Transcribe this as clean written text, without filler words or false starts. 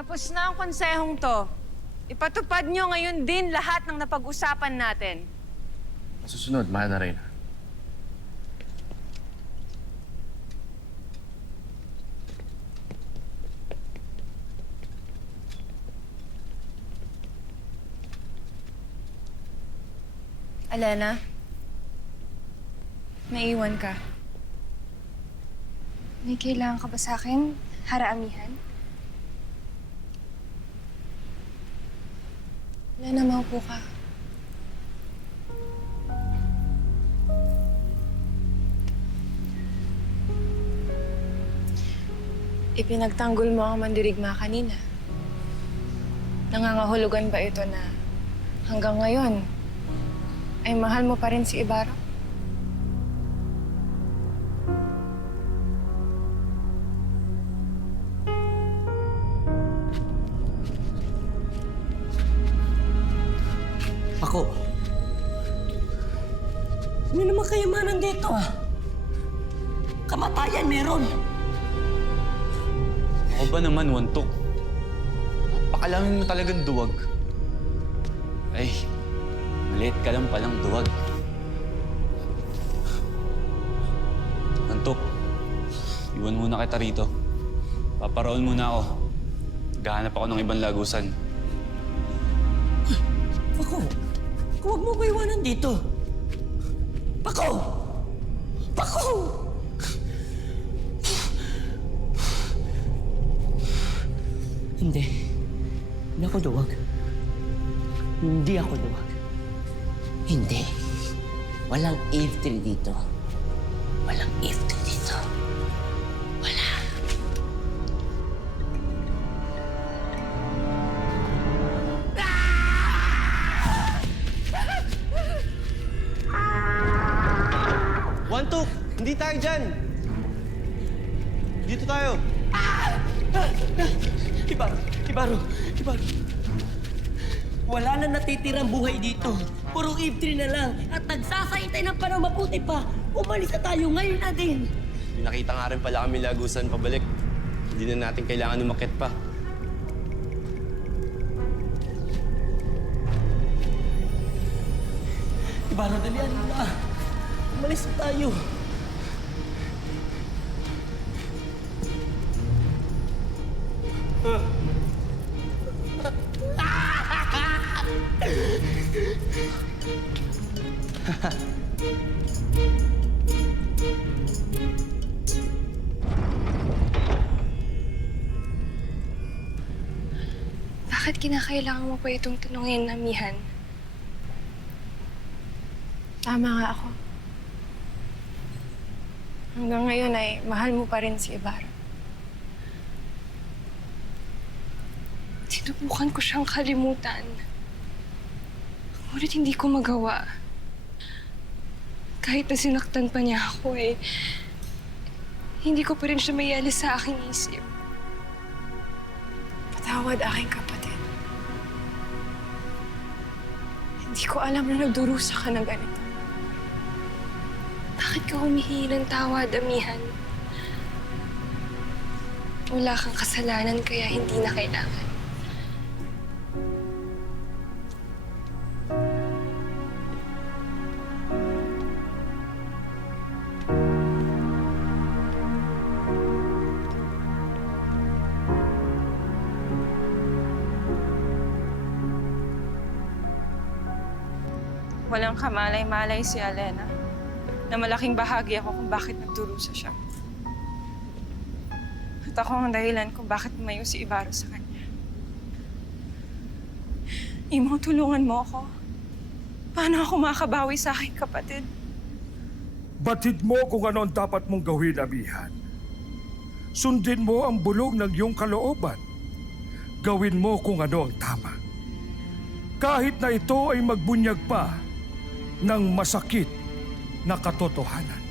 Tapos na ang konsehong to. Ipatupad nyo ngayon din lahat ng napag-usapan natin. Masusunod, mahal na Reyna. Alena, naiwan ka. May kailangan ka ba sa akin, Haraamihan? Alena, maupo ka. Ipinagtanggol mo ang mandirigma kanina. Nangangahulugan ba ito na hanggang ngayon ay mahal mo pa rin si Ibarra? Ako? Ano naman kayamanan dito, Kamatayan meron. Ako ba naman, Wantok? Napakalamin mo talagang duwag. Ay, maliit ka lang palang duwag. Wantok, iwan muna kita rito. Paparoon muna ako. Gahanap ako ng ibang lagusan. Ako, huwag mo ko iwanan dito. Pako! Pako! Hindi. Hindi ako duwag. Hindi ako duwag. Hindi. Walang if dito. Walang if dito. Wala. Wantok! Hindi tayo dyan! Dito tayo! Ibaro! Wala na natitirang buhay dito. Puro Eve na lang. At nagsasaitay ng parang mabuti pa. Umalis na tayo ngayon na din. May nakita nga rin pala kami lagusan pabalik. Hindi na natin kailangan umakyat pa. Ibaro, dalian mo na. Umalis na tayo. Bakit kinakailangan mo pa itong tanungin, Amihan? Tama nga ako. Hanggang ngayon ay mahal mo pa rin si Ibarra. Sinubukan ko siyang kalimutan. Ngunit hindi ko magawa. Kahit na sinaktan pa niya ako hindi ko pa rin siya maialis sa aking isip. Patawad aking kapatid. Hindi ko alam na nagdurusa ka ng ganito. Bakit ka humihingi ng tawad, Amihan? Wala kang kasalanan kaya hindi na kailangan. Walang kamalay-malay si Alena na malaking bahagi ako kung bakit nagdurusa siya. At ako ang dahilan kung bakit tumayo si Ibarra sa kanya. Imo, tulungan mo ako. Paano ako makabawi sa aking kapatid? Batid mo kung ano ang dapat mong gawin, Amihan. Sundin mo ang bulong ng iyong kalooban. Gawin mo kung ano ang tama. Kahit na ito ay magbunyag pa ng masakit na katotohanan.